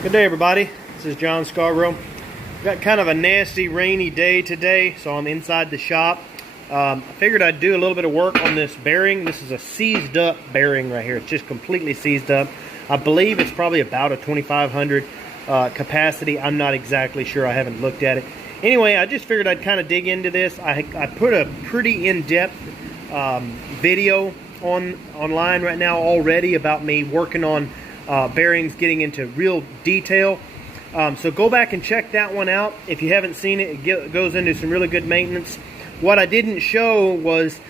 Good day, everybody. This is John Scarborough. We've got kind of a nasty rainy day today, so I'm inside the shop. I figured I'd do a little bit of work on this bearing. This is a seized up bearing right here. It's just completely seized up. I believe it's probably about a 2500 capacity. I'm not exactly sure. I haven't looked at it. Anyway, I just figured I'd kind of dig into this. I put a pretty in-depth video online right now already about me working on bearings, getting into real detail. So go back and check that one out. If you haven't seen it, it goes into some really good maintenance. What I didn't show was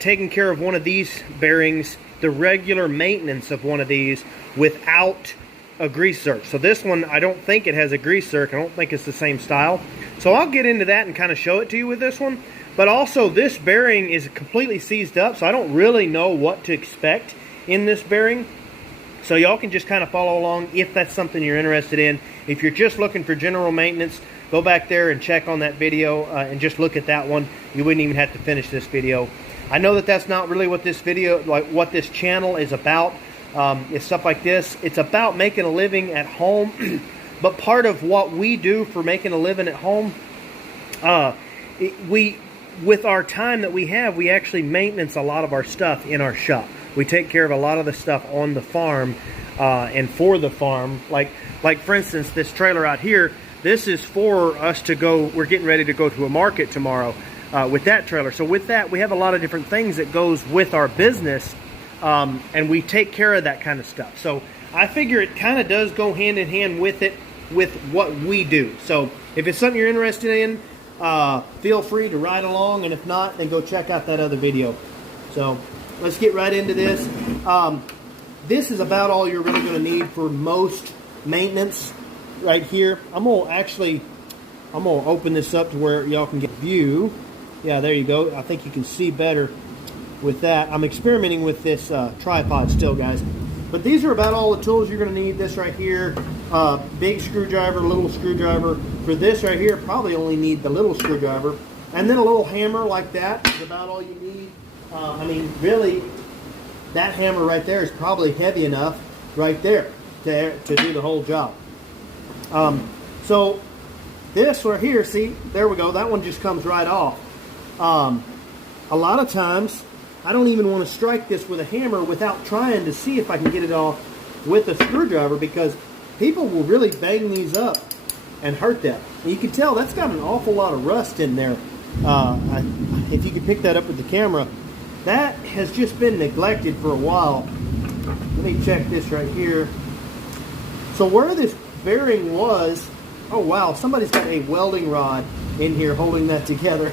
taking care of one of these bearings, the regular maintenance of one of these without a grease zerk. So this one, I don't think it has a grease zerk. I don't think it's the same style. So I'll get into that and kind of show it to you with this one. But also, this bearing is completely seized up, so I don't really know what to expect in this bearing. So y'all can just kind of follow along if that's something you're interested in. If you're just looking for general maintenance, go back there and check on that video and just look at that one. You wouldn't even have to finish this video. I know that that's not really what this video, like what this channel is about. It's stuff like this. It's about making a living at home. But part of what we do for making a living at home, with our time that we have, we actually maintenance a lot of our stuff in our shop. We take care of a lot of the stuff on the farm and for the farm. Like for instance, this trailer out here, this is for us to go, we're getting ready to go to a market tomorrow with that trailer. So with that, we have a lot of different things that goes with our business, and we take care of that kind of stuff. So I figure it kind of does go hand in hand with it, with what we do. So if it's something you're interested in, feel free to ride along, and if not, then go check out that other video. So let's get right into this. This is about all you're really going to need for most maintenance right here. I'm going to open this up to where y'all can get view. Yeah, there you go. I think you can see better with that. I'm experimenting with this tripod still, guys. But these are about all the tools you're going to need. This right here, big screwdriver, little screwdriver. For this right here, probably only need the little screwdriver. And then a little hammer like that is about all you need. I mean, really, that hammer right there is probably heavy enough right there to do the whole job. So this right here, see, there we go. That one just comes right off. A lot of times, I don't even want to strike this with a hammer without trying to see if I can get it off with a screwdriver, because people will really bang these up and hurt them. And you can tell that's got an awful lot of rust in there. If you could pick that up with the camera, that has just been neglected for a while. Let me check this right here. So where this bearing was, oh wow, somebody's got a welding rod in here holding that together.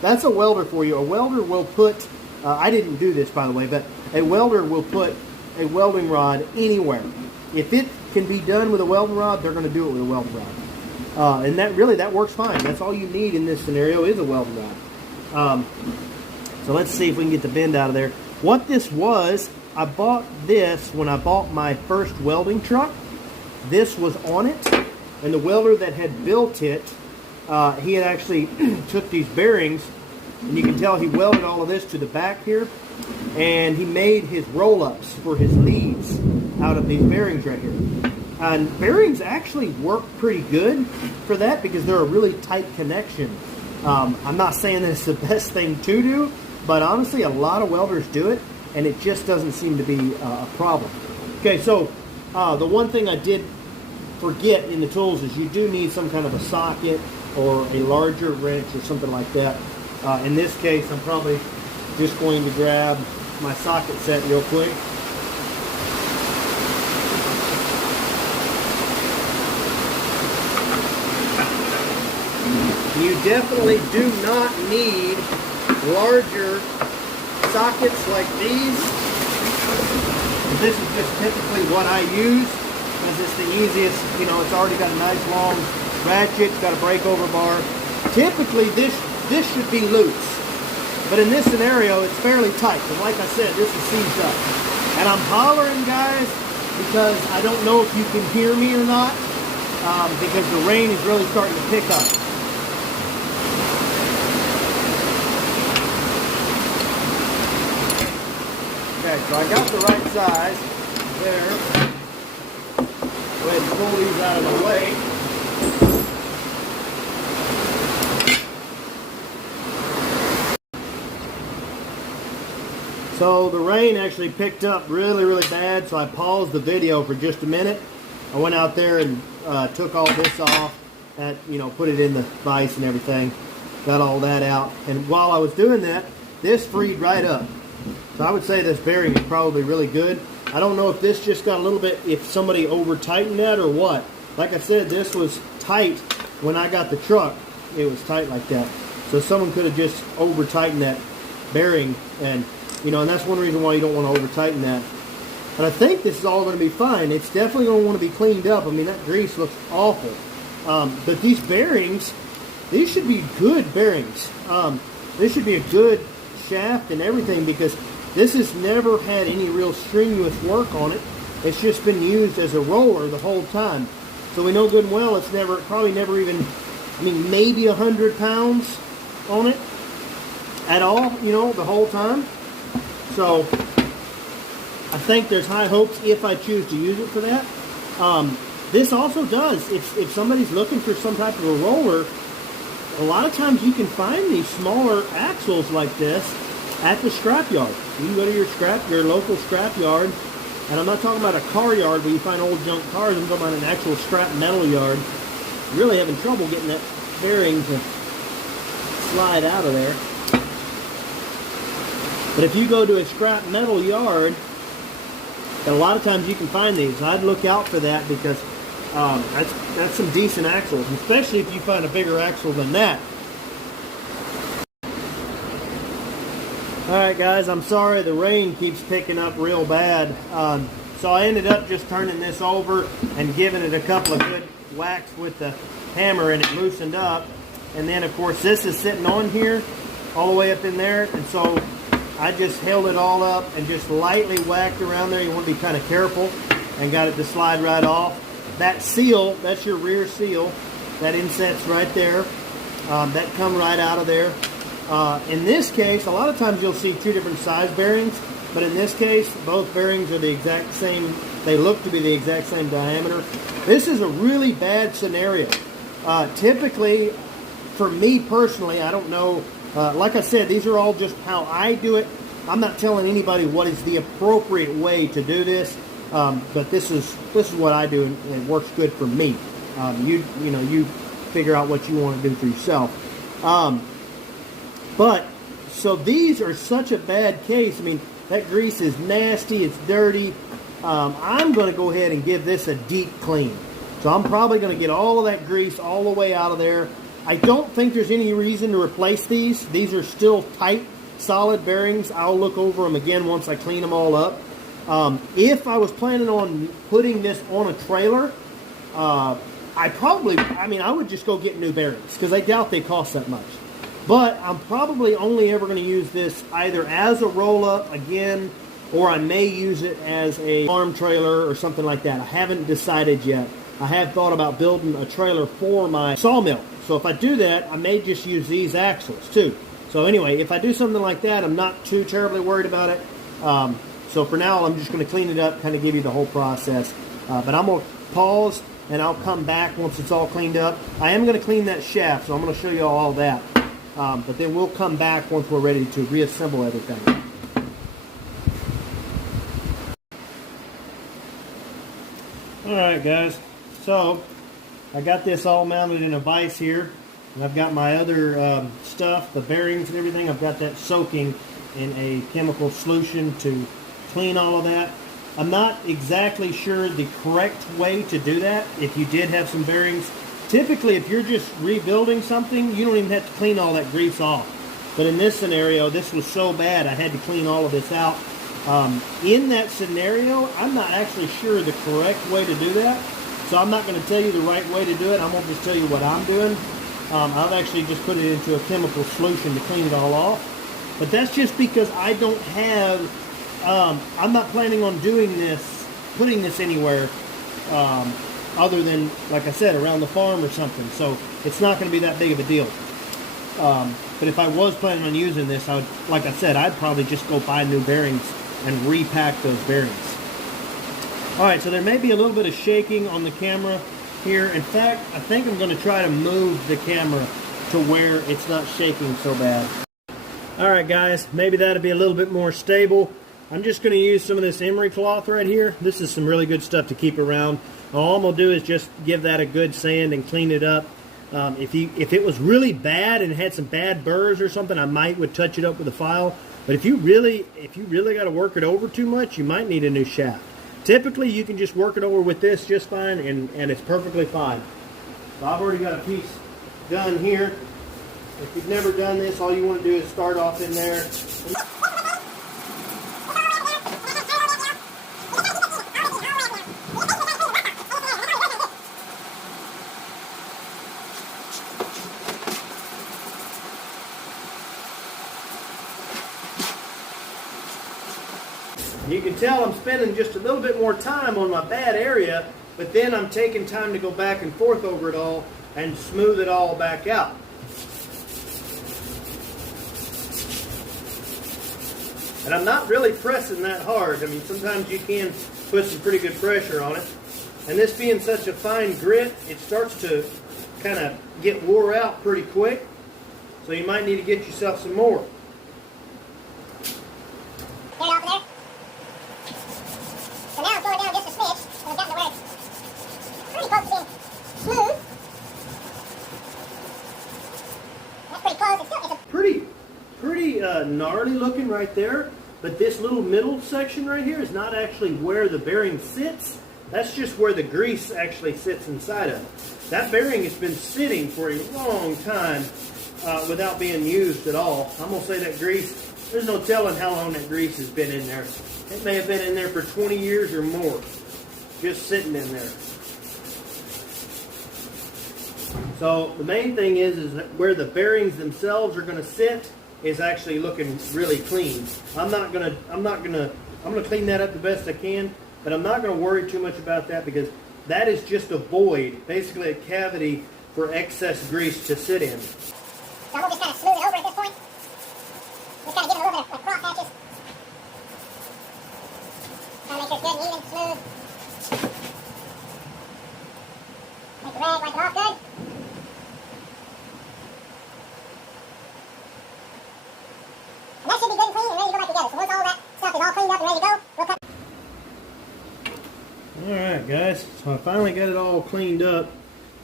That's a welder for you. A welder will put, I didn't do this by the way, but a welder will put a welding rod anywhere. If it can be done with a welding rod, they're going to do it with a welding rod. And that works fine. That's all you need in this scenario is a welding rod. So let's see if we can get the bend out of there. What this was, I bought this when I bought my first welding truck. This was on it, and the welder that had built it, he had actually took these bearings, and you can tell he welded all of this to the back here, and he made his roll-ups for his leads out of these bearings right here. And bearings actually work pretty good for that because they're a really tight connection. I'm not saying that it's the best thing to do, but honestly, a lot of welders do it, and it just doesn't seem to be a problem. Okay, so the one thing I did forget in the tools is you do need some kind of a socket or a larger wrench or something like that. In this case, I'm probably just going to grab my socket set real quick. You definitely do not need larger sockets like these. This is just typically what I use because it's the easiest. You know, it's already got a nice long ratchet, it's got a breakover bar. Typically this should be loose, but in this scenario it's fairly tight. And like I said, this is seized up. And I'm hollering, guys, because I don't know if you can hear me or not, because the rain is really starting to pick up. Okay, so I got the right size there. Go ahead ahead and pull these out of the way. So the rain actually picked up really, really bad, so I paused the video for just a minute. I went out there and took all this off, and, you know, put it in the vise and everything, got all that out. And while I was doing that, this freed right up. So I would say this bearing is probably really good. I don't know if this just got a little bit, if somebody over tightened that or what. Like I said, this was tight when I got the truck. It was tight like that. So someone could have just over tightened that bearing, and you know, and that's one reason why you don't want to over tighten that. But I think this is all going to be fine. It's definitely going to want to be cleaned up. I mean, that grease looks awful. But these bearings, these should be good bearings. This should be a good shaft and everything, because this has never had any real strenuous work on it. It's just been used as a roller the whole time. So we know good and well it's never, probably never even, I mean, maybe 100 pounds on it at all, you know, the whole time. So I think there's high hopes if I choose to use it for that. This also does, if somebody's looking for some type of a roller, a lot of times you can find these smaller axles like this at the scrap yard. You can go to your local scrap yard, and I'm not talking about a car yard where you find old junk cars. I'm talking about an actual scrap metal yard. Really having trouble getting that bearing to slide out of there. But if you go to a scrap metal yard, a lot of times you can find these. I'd look out for that, because that's some decent axles, especially if you find a bigger axle than that. Alright guys, I'm sorry the rain keeps picking up real bad. So I ended up just turning this over and giving it a couple of good whacks with the hammer, and it loosened up. And then of course this is sitting on here all the way up in there, and so I just held it all up and just lightly whacked around there. You want to be kind of careful, and got it to slide right off. That seal, that's your rear seal. That insets right there. That come right out of there. In this case, a lot of times you'll see two different size bearings, but in this case, both bearings are the exact same. They look to be the exact same diameter. This is a really bad scenario. Typically, for me personally, I don't know. Like I said, these are all just how I do it. I'm not telling anybody what is the appropriate way to do this, but this is what I do, and it works good for me. You figure out what you want to do for yourself. But so these are such a bad case. I mean, that grease is nasty. It's dirty. I'm going to go ahead and give this a deep clean. So I'm probably going to get all of that grease all the way out of there. I don't think there's any reason to replace these. These are still tight, solid bearings. I'll look over them again once I clean them all up. If I was planning on putting this on a trailer, I would just go get new bearings, because I doubt they cost that much. But I'm probably only ever going to use this either as a roll-up again, or I may use it as a farm trailer or something like that. I haven't decided yet. I have thought about building a trailer for my sawmill. So if I do that, I may just use these axles too. So anyway, if I do something like that, I'm not too terribly worried about it. So for now, I'm just going to clean it up, kind of give you the whole process. But I'm going to pause, and I'll come back once it's all cleaned up. I am going to clean that shaft, so I'm going to show you all that. But then we'll come back once we're ready to reassemble everything. Alright guys, so I got this all mounted in a vise here, and I've got my other stuff, the bearings and everything. I've got that soaking in a chemical solution to clean all of that. I'm not exactly sure the correct way to do that. If you did have some bearings, typically if you're just rebuilding something, you don't even have to clean all that grease off. But in this scenario, this was so bad I had to clean all of this out. In that scenario, I'm not actually sure the correct way to do that. So I'm not going to tell you the right way to do it. I'm going to just tell you what I'm doing. I've actually just put it into a chemical solution to clean it all off. But that's just because I don't have, I'm not planning on doing this, putting this anywhere other than, like I said, around the farm or something. So it's not going to be that big of a deal. But if I was planning on using this, like I said, I'd probably just go buy new bearings and repack those bearings. All right, so there may be a little bit of shaking on the camera here. In fact, I think I'm going to try to move the camera to where it's not shaking so bad. All right, guys, maybe that'll be a little bit more stable. I'm just going to use some of this emery cloth right here. This is some really good stuff to keep around. All I'm going to do is just give that a good sand and clean it up. If it was really bad and had some bad burrs or something, I would touch it up with a file. But if you really got to work it over too much, you might need a new shaft. Typically, you can just work it over with this just fine, and it's perfectly fine. So I've already got a piece done here. If you've never done this, all you want to do is start off in there. You can tell I'm spending just a little bit more time on my bad area, but then I'm taking time to go back and forth over it all and smooth it all back out. And I'm not really pressing that hard. I mean, sometimes you can put some pretty good pressure on it. And this being such a fine grit, it starts to kind of get wore out pretty quick. So you might need to get yourself some more. So now I'm going down just a smidge, and I've gotten to where it's pretty close to being smooth. That's pretty close. It's a pretty gnarly looking right there. But this little middle section right here is not actually where the bearing sits. That's just where the grease actually sits inside of it. That bearing has been sitting for a long time without being used at all. I'm going to say that grease, there's no telling how long that grease has been in there. It may have been in there for 20 years or more, just sitting in there. So the main thing is that where the bearings themselves are going to sit is actually looking really clean. I'm gonna clean that up the best I can, but I'm not gonna worry too much about that because that is just a void, basically a cavity for excess grease to sit in. So I'm gonna just kind of smooth it over at this point. Just kind of give it a little bit of like cross hatches. Trying to make sure it's good and even, smooth. Take the rag, wipe it off good. And that should be good and clean and ready to go back together. So once all that stuff is all cleaned up and ready to go, we'll cut. Alright guys, so I finally got it all cleaned up.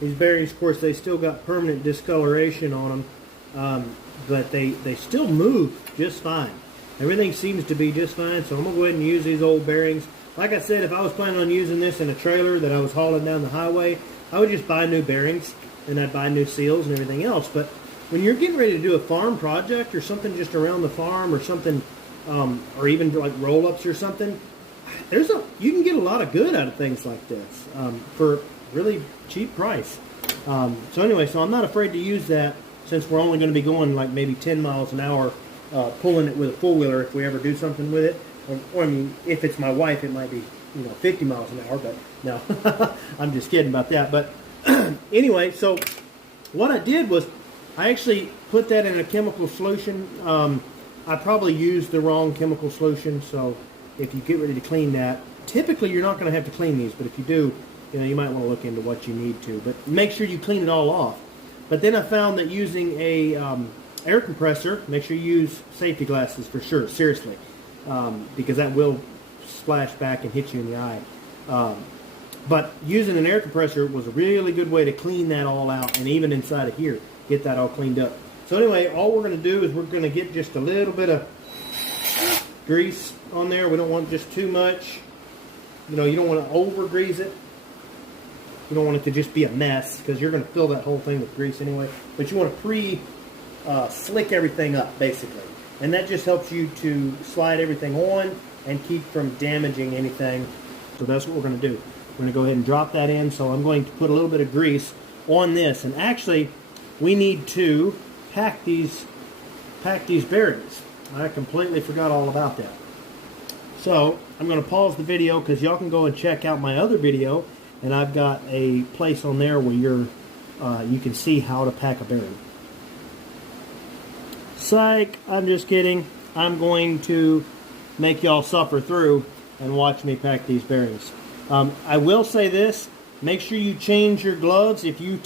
These bearings, of course, they still got permanent discoloration on them, but they still move just fine. Everything seems to be just fine, so I'm going to go ahead and use these old bearings. Like I said, if I was planning on using this in a trailer that I was hauling down the highway, I would just buy new bearings, and I'd buy new seals and everything else. But when you're getting ready to do a farm project or something just around the farm or something, or even like roll-ups or something, you can get a lot of good out of things like this for really cheap price. So anyway, so I'm not afraid to use that since we're only going to be going like maybe 10 miles an hour pulling it with a four-wheeler if we ever do something with it. Or I mean, if it's my wife, it might be 50 miles an hour, but no, I'm just kidding about that. But anyway, so what I did was I actually put that in a chemical solution. I probably used the wrong chemical solution, so if you get ready to clean that, typically you're not going to have to clean these, but if you do, you might want to look into what you need to. But make sure you clean it all off. But then I found that using a air compressor, make sure you use safety glasses for sure, seriously, because that will splash back and hit you in the eye. But using an air compressor was a really good way to clean that all out, and even inside of here, get that all cleaned up. So anyway, all we're going to do is we're going to get just a little bit of grease on there. We don't want just too much. You don't want to over grease it. You don't want it to just be a mess because you're going to fill that whole thing with grease anyway. But you want to slick everything up basically, and that just helps you to slide everything on and keep from damaging anything. So that's what we're going to do. We're going to go ahead and drop that in. So I'm going to put a little bit of grease on this, and actually we need to pack these bearings. I completely forgot all about that. So I'm going to pause the video because y'all can go and check out my other video, and I've got a place on there where you can see how to pack a bearing. Psych, I'm just kidding. I'm going to make y'all suffer through and watch me pack these bearings. I will say this: make sure you change your gloves if you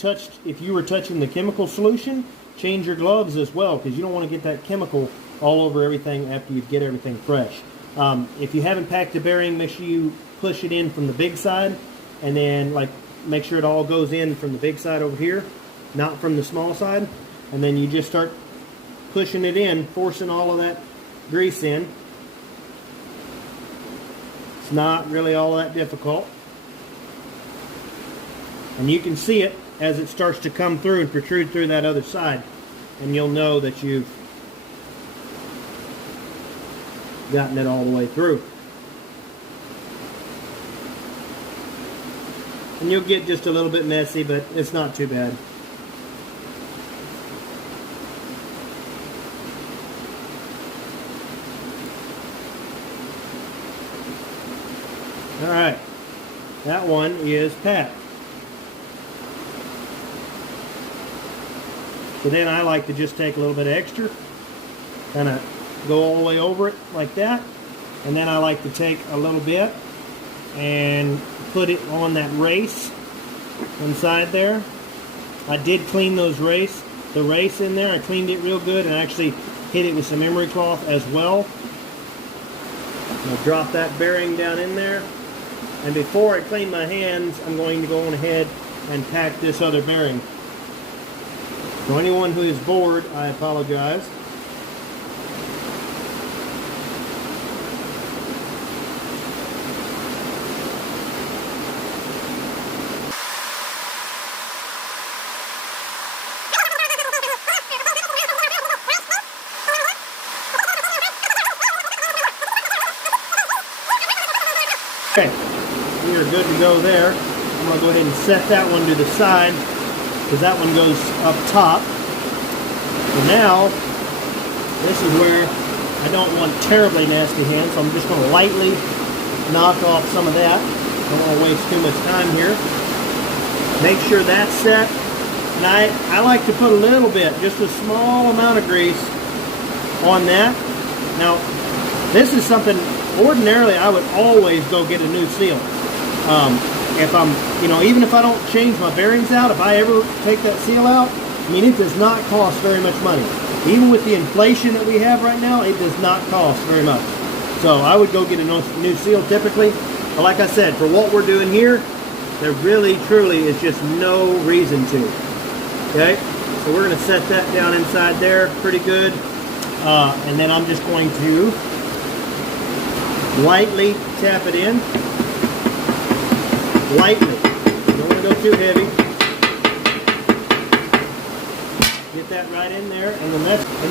were touching the chemical solution. Change your gloves as well, because you don't want to get that chemical all over everything after you get everything fresh. If you haven't packed the bearing, make sure you push it in from the big side, and then make sure it all goes in from the big side over here, not from the small side. And then you just start pushing it in, forcing all of that grease in. It's not really all that difficult. And you can see it as it starts to come through and protrude through that other side. And you'll know that you've gotten it all the way through. And you'll get just a little bit messy, but it's not too bad. Alright, that one is packed. So then I like to just take a little bit extra, kind of go all the way over it like that, and then I like to take a little bit and put it on that race inside there. I did clean the race in there. I cleaned it real good and actually hit it with some emery cloth as well. I'll drop that bearing down in there. And before I clean my hands, I'm going to go on ahead and pack this other bearing. For anyone who is bored, I apologize. Okay, we are good to go there. I'm going to go ahead and set that one to the side because that one goes up top. So now, this is where I don't want terribly nasty hands, so I'm just going to lightly knock off some of that. Don't want to waste too much time here. Make sure that's set. And I like to put a little bit, just a small amount of grease on that. Now, this is something, ordinarily I would always go get a new seal. If I'm, even if I don't change my bearings out, if I ever take that seal out, I mean, it does not cost very much money. Even with the inflation that we have right now, it does not cost very much. So I would go get a new seal typically. But like I said, for what we're doing here, there really, truly is just no reason to. Okay? So we're going to set that down inside there pretty good. And then I'm just going to lightly tap it in. Lightly. Don't want to go too heavy. Get that right in there, and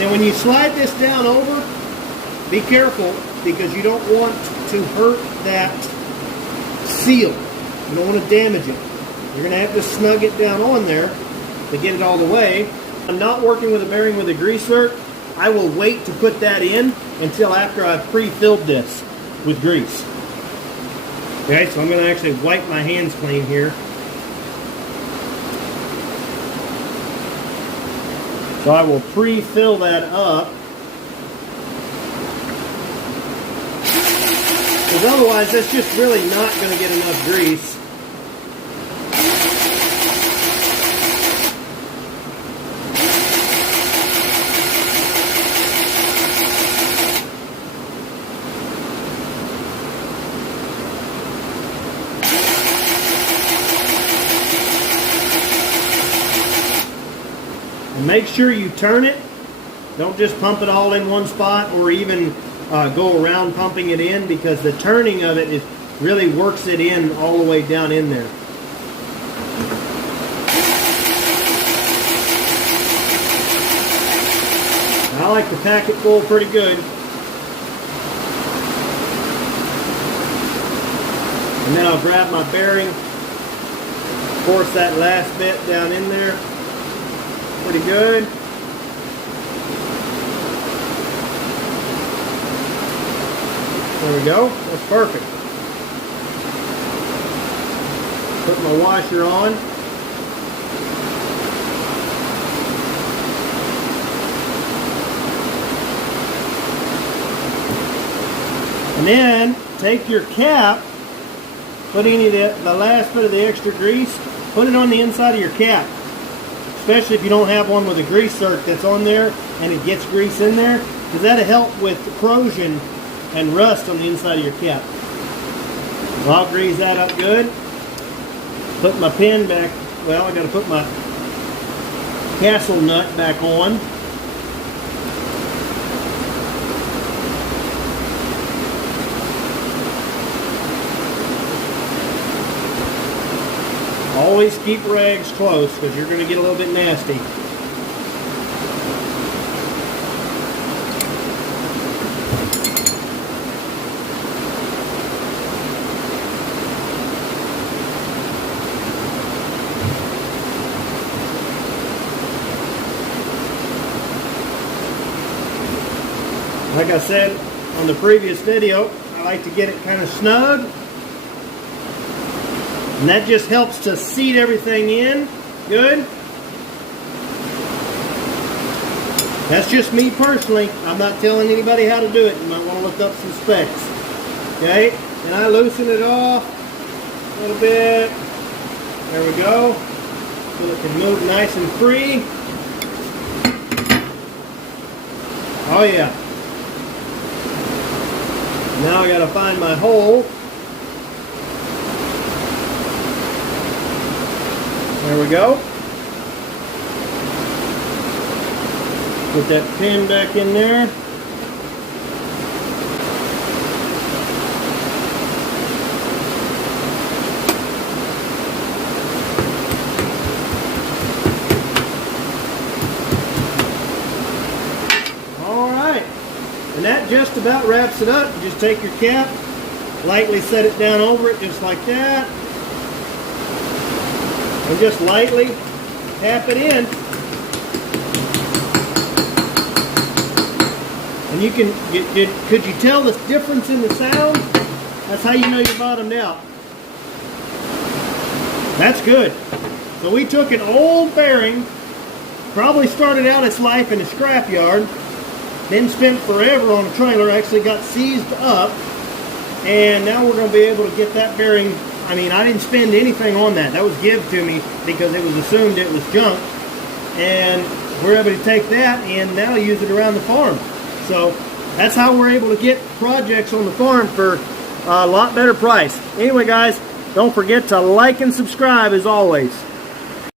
then when you slide this down over, be careful because you don't want to hurt that seal. You don't want to damage it. You're going to have to snug it down on there to get it all the way. I'm not working with a bearing with a greaser. I will wait to put that in until after I've pre-filled this with grease. Okay, so I'm going to actually wipe my hands clean here. So I will pre-fill that up. Because otherwise that's just really not going to get enough grease. Make sure you turn it. Don't just pump it all in one spot or even go around pumping it in, because the turning of it really works it in all the way down in there. I like to pack it full pretty good. And then I'll grab my bearing, force that last bit down in there. Pretty good. There we go. That's perfect. Put my washer on. And then take your cap put any of the last bit of the extra grease, put it on the inside of your cap. Especially if you don't have one with a grease zerk that's on there and it gets grease in there, because that'll help with corrosion and rust on the inside of your cap. So I'll grease that up good. Put my pin back. Well, I got to put my castle nut back on. Always keep rags close because you're going to get a little bit nasty. Like I said on the previous video, I like to get it kind of snug. And that just helps to seat everything in good. That's just me personally. I'm not telling anybody how to do it. You might want to look up some specs. Okay, and I loosen it off a little bit. There we go. So it can move nice and free. Oh yeah. Now I got to find my hole. There we go. Put that pin back in there. All right. And that just about wraps it up. Just take your cap, lightly set it down over it just like that. And just lightly tap it in. And you can, could you tell the difference in the sound? That's how you know you're bottomed out. That's good. So we took an old bearing, probably started out its life in a scrapyard, then spent forever on a trailer, actually got seized up, and now we're going to be able to get that bearing. I mean, I didn't spend anything on that. That was given to me because it was assumed it was junk. And we're able to take that and now use it around the farm. So that's how we're able to get projects on the farm for a lot better price. Anyway, guys, don't forget to like and subscribe as always.